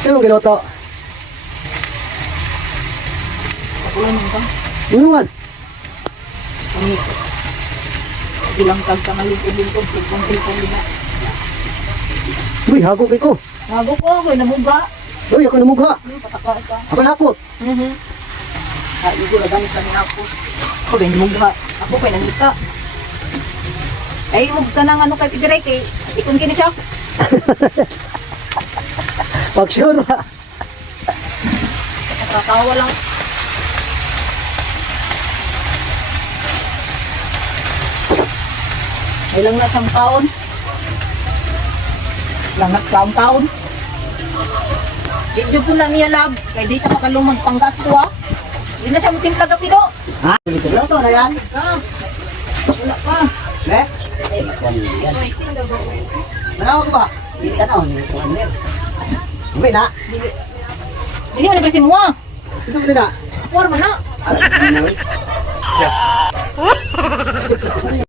Saan mo giluto? Ako lang yung bang. Bulungan. Kami. Bilang kag sa malingkod-lingkod. Tigpong-tigpong nila. Uy, hago kay ko. Nago ko. Ako'y namuga. Uy, ako namugha. Pataka ka. Ako'y hapot. Igo na gamit kami ako. Ako rin namuga. Ako kay nangita. Ay, huwag ka ng ano kay Pidiray kay ikon kini siya. Pag sure ba? Nakakawa lang. May lang na siyang taon. Lang na taon-taon. Medyo po lang niya lab. Kaya di siya makalumag panggasto ha. Hindi na siya mutimpla kapido. Ha? Luto na yan? Wala pa. Ne? Nanawa ko ba? Hindi ka na. Uy na. Hindi mo na kasi mo. Ito mo na. War man na. Alam mo na.